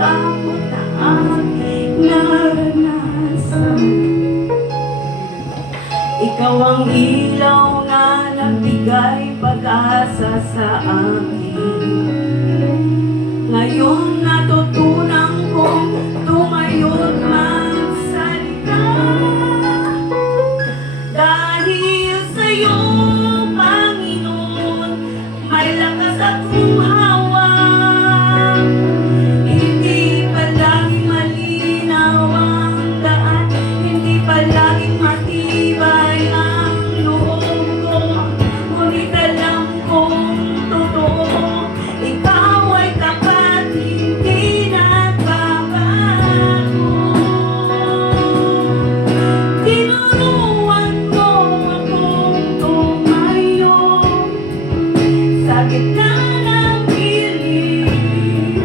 takot na aking naranasan. Ikaw ang ilaw na nagbigay pag-asa sa akin. Ngayon natutunan kong tumayo't magsalita. Dahil sa'yo, Panginoon, may lakas akong hawak. Hindi palaging malinaw ang daan, hindi palaging matibay ang loob ko, ngunit alam kong totoo, ikaw ay tapat, hindi nagbabago. Tinuruan mo akong tumayo sa gitna ng dilim,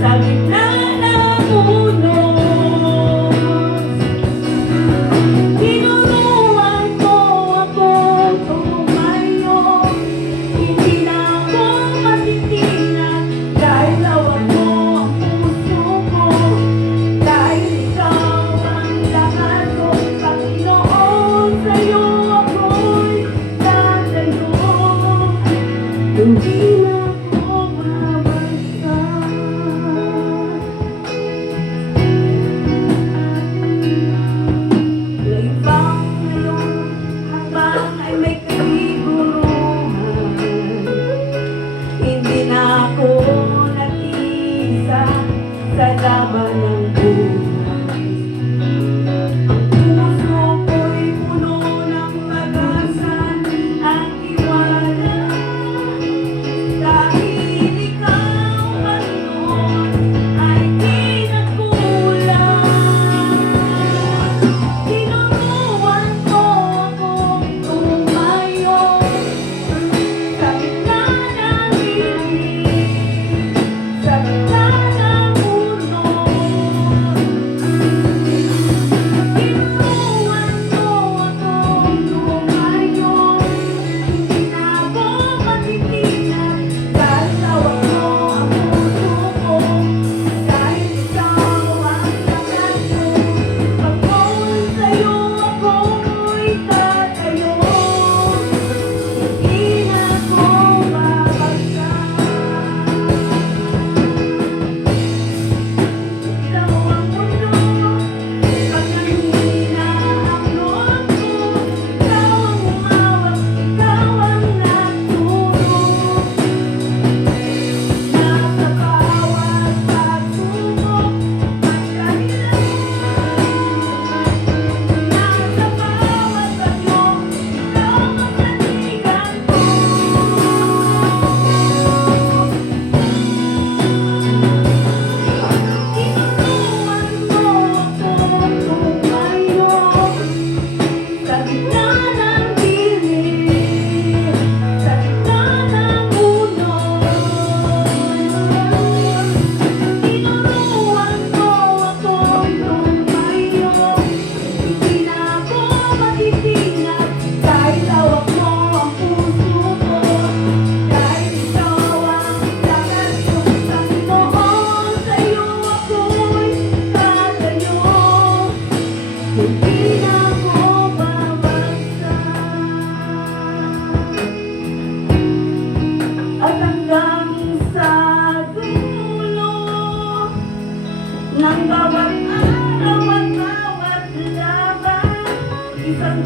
sa gitna ng unos. Tinuruan mo akong tumayo, hindi na ako matitinag, dahil lawak mo ang puso ko, dahil ikaw ang lakas ko, Panginoon, sa'yo ako'y tatayo. Hindi na ako babagsak. Laibang ngayon, habang ay may kasiguruhan, hindi na ako nag-iisa sa laban ng buhay. Ang puso ko'y puno ng pag-asa at tiwala, dahil ikaw, Panginoon, ay di nagkulang. Tinuruan mo akong tumayo sa gitna ng dilim, sa gitna ng unos. Tinuruan mo akong tumayo, hindi na ako matitinag, dahil lawak mo ang puso ko, dahil ikaw ang lakas ko. Pagkawal sa'yo ako'y tatayo, hindi na ako babagsak. Ikaw ang mundo, pag nanghihina ang loob ko, ikaw ang humawak, ikaw ang nagturo. Nasa bawat pagsubok at kahilan, nasa bawat bagyo, ikaw ang sandigan ko. Tinuruan mo akong tumayo sa gitna ng dilim, sa gitna ng unos. Tinuruan mo akong tumayo, hindi na ako matitinag, dahil hawak mo ang puso ko, dahil ikaw ang lakas ko, Panginoon, sa'yo ako'y tatayo, hindi na ako babagsak. At hanggang sa dulo ng bawat araw at bawat laban, isang